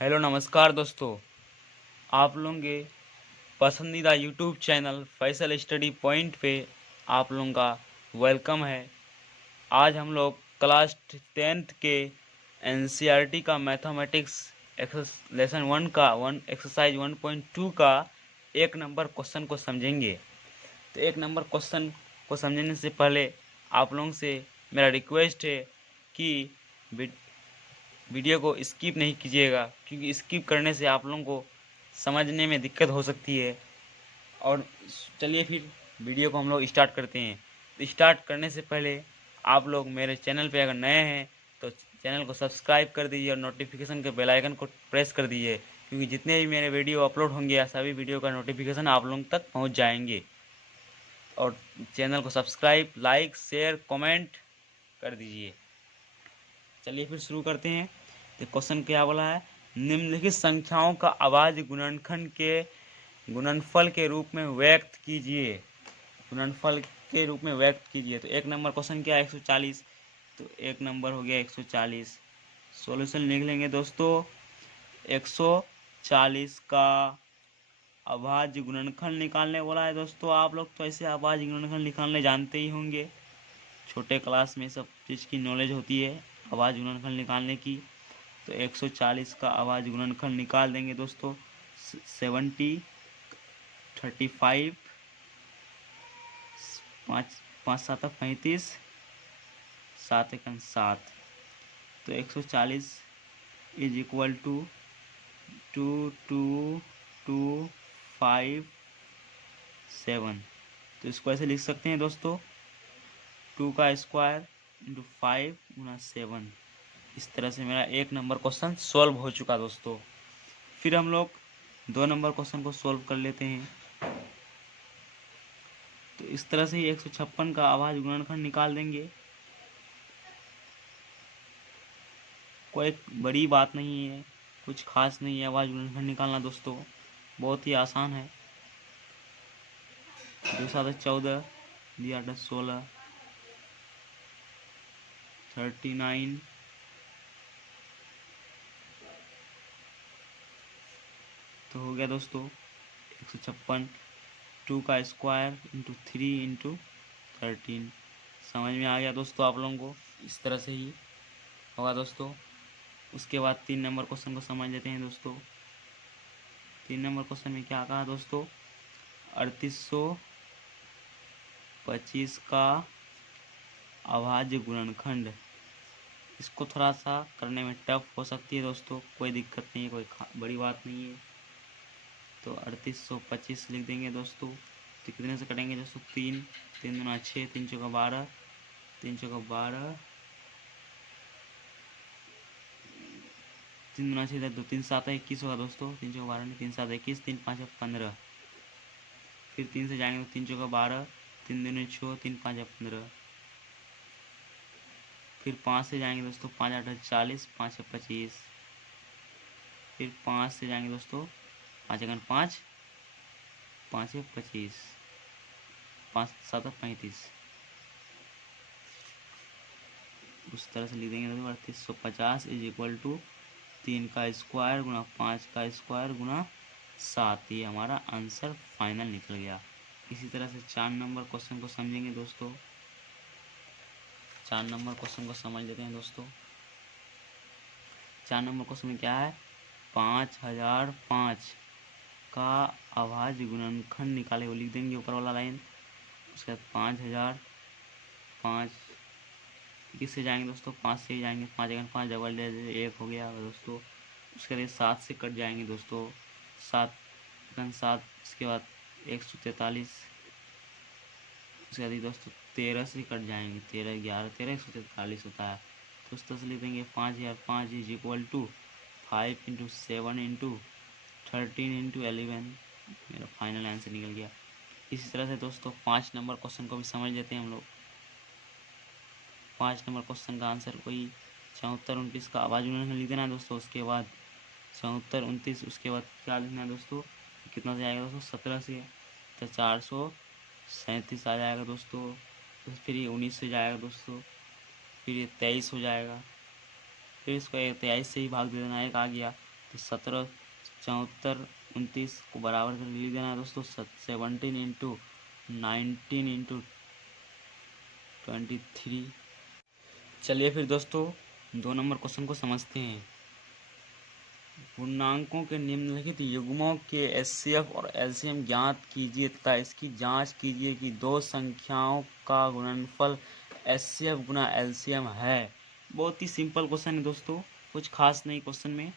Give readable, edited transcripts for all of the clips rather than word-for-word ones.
Hello नमस्कार दोस्तों। आप लोगों के पसंदीदा YouTube channel Faisal study point पे आप लोगों का वेलकम है। आज हम लोग क्लास 10th के एनसीईआरटी का मैथमेटिक्स लेसन 1 का एक्सरसाइज 1.2 का एक नंबर क्वेश्चन को समझेंगे। तो एक नंबर क्वेश्चन को समझने से पहले आप लोगों से मेरा रिक्वेस्ट है कि वीडियो को स्किप नहीं कीजिएगा, क्योंकि स्किप करने से आप लोगों को समझने में दिक्कत हो सकती है। और चलिए फिर वीडियो को हम लोग स्टार्ट करते हैं। तो स्टार्ट करने से पहले आप लोग मेरे चैनल पे अगर नए हैं तो चैनल को सब्सक्राइब कर दीजिए और नोटिफिकेशन के बेल आइकन को प्रेस कर दीजिए, क्योंकि जितने भी मेरे वीडियो अपलोड होंगे या सभी वीडियो का नोटिफिकेशन आप लोगों तक पहुंच जाएंगे। और चैनल को सब्सक्राइब, लाइक, शेयर, कमेंट कर दीजिए। चलिए फिर शुरू करते हैं। तो क्वेश्चन क्या बोला है, निम्नलिखित संख्याओं का अभाज्य गुणनखंड के गुणनफल के रूप में व्यक्त कीजिए। गुणनफल के रूप में व्यक्त कीजिए। तो एक नंबर क्वेश्चन क्या है, 140। तो एक नंबर हो गया 140। सॉल्यूशन लिख लेंगे दोस्तों। 140 का अभाज्य गुणनखंड निकालने बोला है दोस्तों। आप लोग तो ऐसे अभाज्य गुणनखंड निकालने जानते ही होंगे, छोटे क्लास में सब चीज़ की नॉलेज होती है अभाज्य गुणनखंड निकालने की। तो 140 का अभाज्य गुणनखंड निकाल देंगे दोस्तों। 70, 35, 5 7 35, 7 1 7। तो 140 इज इक्वल टू 22257। तो इसको ऐसे लिख सकते हैं दोस्तों, 2 का स्क्वायर इंटू 5 गुना 7। इस तरह से मेरा एक नंबर क्वेश्चन सॉल्व हो चुका दोस्तों। फिर हम लोग 2 नंबर क्वेश्चन को सॉल्व कर लेते हैं। तो इस तरह से ही 156 का अभाज्य गुणनखंड निकाल देंगे। कोई बड़ी बात नहीं है, कुछ खास नहीं है अभाज्य गुणनखंड निकालना दोस्तों, बहुत ही आसान है। 2 7 14, दिया 10 16, 39, तो हो गया दोस्तों 156। 2 का स्क्वायर इंटू 3 इंटू 13। समझ में आ गया दोस्तों आप लोगों को, इस तरह से ही होगा दोस्तों। उसके बाद 3 नंबर क्वेश्चन को समझ लेते हैं दोस्तों। 3 नंबर क्वेश्चन में क्या कहा दोस्तों, 3825 का अभाज्य गुणनखंड। इसको थोड़ा सा करने में टफ हो सकती है दोस्तों, कोई दिक्कत नहीं है, कोई बड़ी बात नहीं है। तो 3825 लिख देंगे दोस्तों। तो कितने से कटेंगे दोस्तों, 3 3 दूना 6, 3 चौका 12, 3 चौका 12, 3 दूना 6, 2 3 7 21 होगा दोस्तों। 3 चौका 12 नहीं, 3 7 21, 3 5 15। फिर 3 से जाएंगे तो 3 चौका 12, 3 दूनी 6, 3 5 15। फिर 5 से जाएंगे दोस्तों, 5 8 40, 5 25। फिर 5 से जाएंगे दोस्तों, 5 1 5, 5 25, 5 7 35। उस तरह से लिख देंगे दोस्तों। 3850 इज इक्वल टू 3 का स्क्वायर गुना 5 का स्क्वायर गुना 7। ये हमारा आंसर फाइनल निकल गया। इसी तरह से 4 नंबर क्वेश्चन को समझेंगे दोस्तों। 4 नंबर क्वेश्चन को समझ लेते हैं दोस्तों। 4 नंबर क्वेश्चन में क्या है, 5005 का अभाज्य गुणनखंड निकाले, वो लिख देंगे ऊपर वाला लाइन। उसके बाद 5005 किससे जाएंगे दोस्तों, 5 से ही जाएंगे। 5 1 5, डबल डे 1 हो गया दोस्तों। उसके बाद 7 से कट जाएंगे दोस्तों, 7 1 7। इसके बाद 143। उसके बाद दोस्तों 13 से कट जाएंगे, 13 11 13, 143 होता है। तो उस तरह से लिख देंगे 5005 is equal to 5 into 7 into 13 into 11। मेरा फाइनल आंसर निकल गया। इसी तरह से दोस्तों 5 नंबर क्वेश्चन को भी समझ लेते हैं हम लोग। 5 नंबर क्वेश्चन का आंसर कोई 74 29 का अभाज्य गुणनखंड लिख देना दोस्तों। उसके बाद 74 29, उसके बाद क्या लिखना है दोस्तों, कितना से आएगा दोस्तों, 17 से। तो 437 आ जाएगा दोस्तों। फिर ये 19 से जाएगा दोस्तों। फिर ये 23 हो जाएगा। फिर इसको 23 से ही भाग दे देना, एक आ गया। तो 17 74 29 को बराबर करके लिख देना है दोस्तों। 17 इंटू 19 इंटू 23। चलिए फिर दोस्तों 2 नंबर क्वेश्चन को समझते हैं। पूर्णांकों के निम्नलिखित युग्मों के एचसीएफ और एलसीएम ज्ञात कीजिए तथा इसकी जांच कीजिए कि दो संख्याओं का गुणनफल एचसीएफ गुना एलसीएम है। बहुत ही सिंपल क्वेश्चन है दोस्तों, कुछ खास नहीं क्वेश्चन में।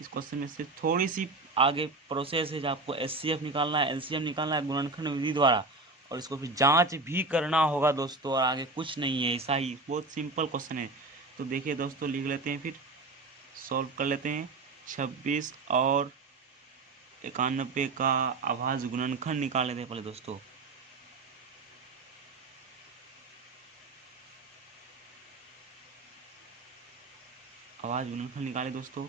इस क्वेश्चन में सिर्फ थोड़ी सी आगे प्रोसेस है, जो आपको एचसीएफ निकालना है, एलसीएम निकालना है गुणनखंड विधि द्वारा, और इसको फिर जांच भी करना होगा दोस्तों, और आगे कुछ नहीं है, ऐसा ही बहुत सिंपल क्वेश्चन है। तो देखिए दोस्तों, लिख लेते हैं, फिर सॉल्व कर लेते हैं। 26 और 91 का अभाज्य गुणनखंड निकाल लेते हैं पहले दोस्तों। अभाज्य गुणनखंड निकाले दोस्तों,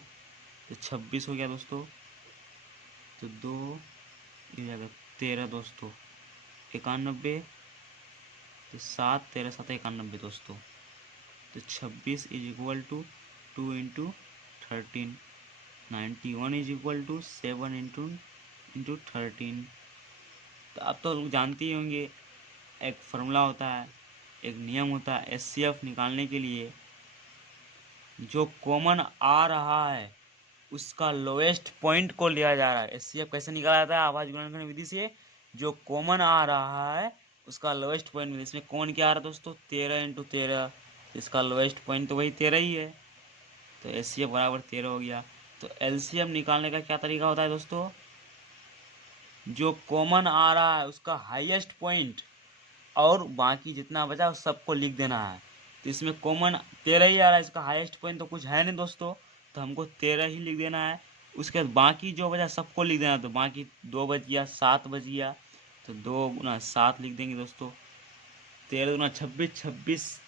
तो 26 हो गया दोस्तों, तो 2 ये जाएगा 13 दोस्तों, 91 तो 7 13 7 91 दोस्तों, तो 26 is equal to 2 into 13, 91 is equal to 7 into 13। तो आप तो लोग जानते ही होंगे, एक फार्मूला होता है, एक नियम होता है एचसीएफ निकालने के लिए। जो कॉमन आ रहा है उसका लोएस्ट पॉइंट को लिया जा रहा है। एचसीएफ कैसे निकाला जाता है? अभाज्य गुणनखंड विधि से। जो कॉमन आ रहा है उसका लोएस्ट पॉइंट, इसमें कॉमन क्या आ रहा है दोस्तों? 13 इंटू 13, इसका लोएस्ट पॉइंट तो वही 13 ही है, तो एचसीएफ बराबर 13 हो गया। तो एलसीएम निकालने का क्या तरीका होता है दोस्तों? जो कॉमन आ रहा है उसका हाईएस्ट पॉइंट और बाकी जितना बचा उस सबको लिख देना है। तो इसमें कॉमन 13 ही आ रहा है, इसका हाईएस्ट पॉइंट तो कुछ है नहीं दोस्तों, तो हमको 13 ही लिख देना है। उसके बाद बाकी जो बचा सबको लिख देना है, तो बाकी 2 बच गया, 7 बच गया, तो 2 गुना 7 लिख देंगे दोस्तों। 13 गुना 26,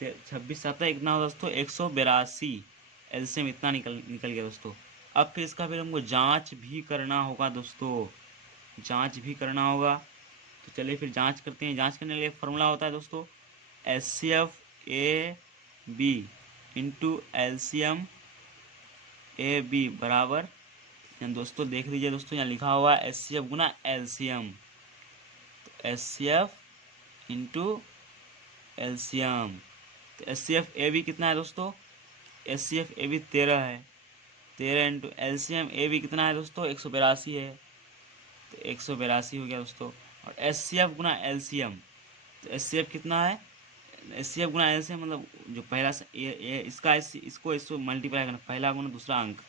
26 7 कितना हो दोस्तों? 182। एलसीएम इतना निकल गया दोस्तों। अब फिर इसका फिर हमको जांच भी करना होगा दोस्तों, जांच भी करना होगा। तो चलिए फिर जांच करते हैं। जांच करने के लिए फॉर्मूला होता है दोस्तों HCF A B into LCM A B बराबर, दोस्तों देख लीजिए दोस्तों, यहाँ लिखा हुआ है एचसीएफ गुना एलसीएम, तो एचसीएफ इंटू एलसीएम। तो एचसीएफ ए बी कितना है दोस्तों? एचसीएफ ए बी 13 है, 13 इंटू एलसीएम ए बी कितना है दोस्तों? 182 है, तो 182 हो गया दोस्तों। और एचसीएफ गुना एलसीएम, तो एचसीएफ कितना है? एचसीएफ गुना एलसीएम मतलब जो पहला ये इसका इसको मल्टीप्लाई करना, पहला गुना दूसरा अंक,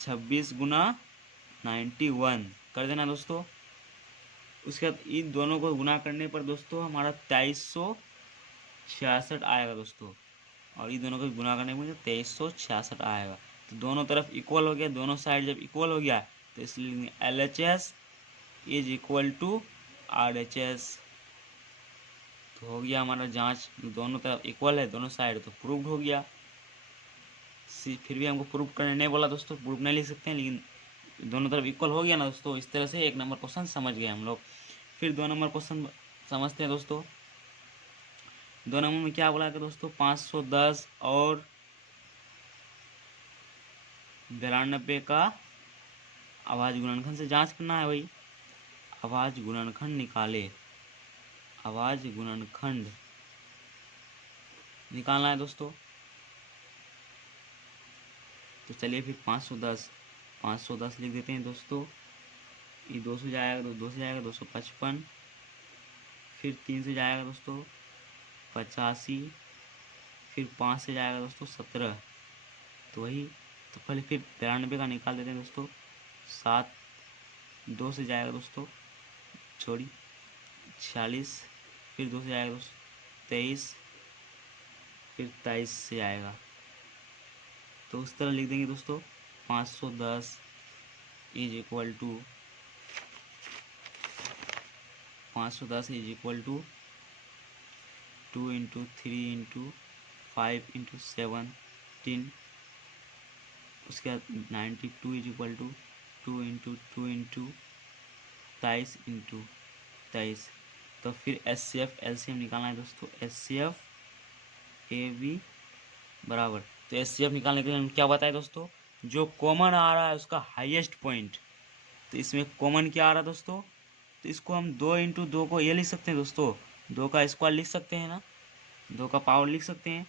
26 गुना 91 कर देना दोस्तों। उसके बाद इन दोनों को गुना करने पर दोस्तों हमारा 2366 आएगा दोस्तों, और ये दोनों को गुना करने पर 2366 आएगा। तो दोनों तरफ इक्वल हो गया, दोनों साइड जब इक्वल हो गया तो इसलिए LHS is equal to RHS। तो हो गया हमारा जांच, दोनों तरफ इक्वल है दोनों साइड, तो प्रूव्ड हो गया। फिर भी हमको प्रूव करने नहीं बोला दोस्तों, प्रूव नहीं लिख सकते हैं, लेकिन दोनों तरफ इक्वल हो गया ना दोस्तों। इस तरह से 1 नंबर क्वेश्चन समझ गए हम लोग। फिर 2 नंबर क्वेश्चन समझते हैं दोस्तों। 2 नंबर में क्या बोला था दोस्तों? 510 और 92 का अभाज्य गुणनखंड से जांच करना है। भाई अभाज्य गुणनखंड निकाले, अभाज्य गुणनखंड निकालना है दोस्तों। तो चलिए फिर 510 लिख देते हैं दोस्तों। ये 2 से जाएगा तो 2 से जाएगा 255, फिर 3 से जाएगा दोस्तों 85, फिर 5 से जाएगा दोस्तों 17, तो वही। तो पहले फिर 93 का निकाल देते हैं दोस्तों। 7 2 से जाएगा दोस्तों, छोड़ी 46, फिर 2 से जाएगा दोस्तों 23, फिर 23 से आएगा, तो उस तरह लिख देंगे दोस्तों। 510 is equal to 510 is equal to 2 into 3 into 5 into 17, उसके बाद 92 is equal to 2 into 2 into 23 into 23। तो फिर एचसीएफ एलसीएम निकालना है दोस्तों। एचसीएफ ए बी बराबर, तो एचसीएफ निकालने के लिए हम क्या बताए दोस्तों? जो कॉमन आ रहा है उसका हाईएस्ट पॉइंट। तो इसमें कॉमन क्या आ रहा है दोस्तों, तो इसको हम 2 × 2 को ये लिख सकते हैं दोस्तों, 2 का स्क्वायर लिख सकते हैं ना, 2 का पावर लिख सकते हैं।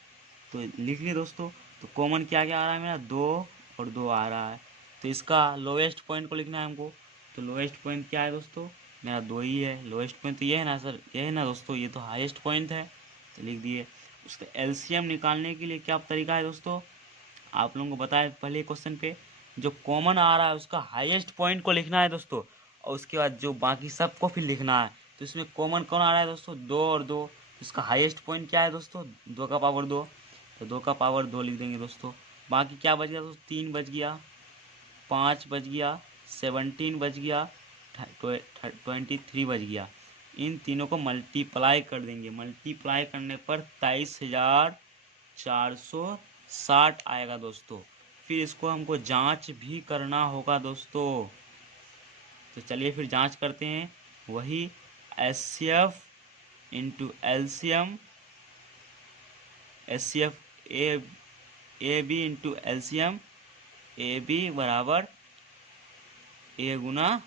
तो लिख लिए दोस्तों। तो कॉमन क्या क्या आ रहा है मेरा, 2 और 2 आ रहा है। तो इसका लोएस्ट पॉइंट को लिखना है हमको। तो लोएस्ट पॉइंट क्या है दोस्तों, मेरा 2 ही है। लोएस्ट पॉइंट तो ये है ना सर, ये है ना दोस्तों, ये तो हाईएस्ट पॉइंट है। तो लिख दिए। उसका एलसीएम निकालने के लिए क्या तरीका है दोस्तों, आप लोगों को बताया पहले क्वेश्चन पे, जो कॉमन आ रहा है उसका हाईएस्ट पॉइंट को लिखना है दोस्तों, और उसके बाद जो बाकी सबको फिर लिखना है। तो इसमें कॉमन कौन आ रहा है दोस्तों, 2 और 2। इसका हाईएस्ट पॉइंट क्या है दोस्तों, 2 का पावर 2। तो 2 का पावर 2 लिख देंगे दोस्तों। बाकी क्या बच गया दोस्तों, 3 बच गया, 5 बच गया, 17 बच गया, 23 बच गया। इन तीनों को मल्टीप्लाई कर देंगे। मल्टीप्लाई करने पर 23,460 आएगा दोस्तों। फिर इसको हमको जांच भी करना होगा दोस्तों। तो चलिए फिर जांच करते हैं। वही HCF into LCM, HCF A B into LCM, A B बराबर ए गुना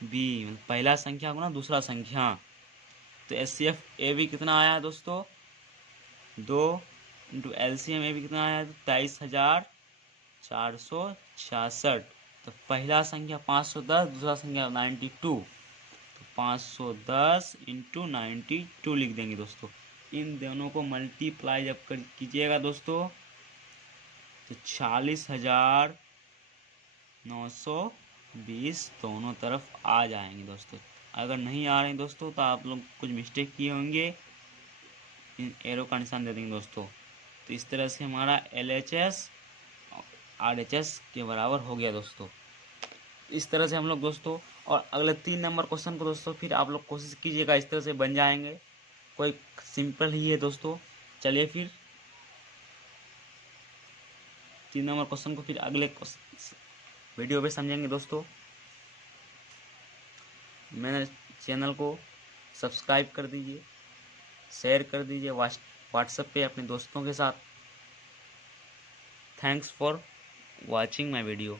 बी, पहला संख्या गुना दूसरा संख्या। तो एचसीएफ ए बी कितना आया दोस्तों, 2 × एलसीएम ए बी कितना आया, 23,466। तो पहला संख्या 510, दूसरा संख्या 92। तो 510 × 92 लिख देंगे दोस्तों। इन दोनों को मल्टीप्लाई जब कीजिएगा दोस्तों, तो 40,920 दोनों तरफ आ जाएंगे दोस्तों। अगर नहीं आ रहे हैं दोस्तों तो आप लोग कुछ मिस्टेक किए होंगे, इन एरो का निशान दे देंगे दोस्तों। तो इस तरह से हमारा LHS RHS के बराबर हो गया दोस्तों। इस तरह से हम लोग दोस्तों, और अगले 3 नंबर क्वेश्चन को दोस्तों फिर आप लोग कोशिश कीजिएगा, इस तरह से बन जाएंगे। कोई सिंपल ही है दोस्तों। चलिए फिर 3 नंबर क्वेश्चन को फिर अगले वीडियो पे समझेंगे दोस्तों। मेरे चैनल को सब्सक्राइब कर दीजिए, शेयर कर दीजिए व्हाट्सएप पे अपने दोस्तों के साथ। Thanks for watching my video.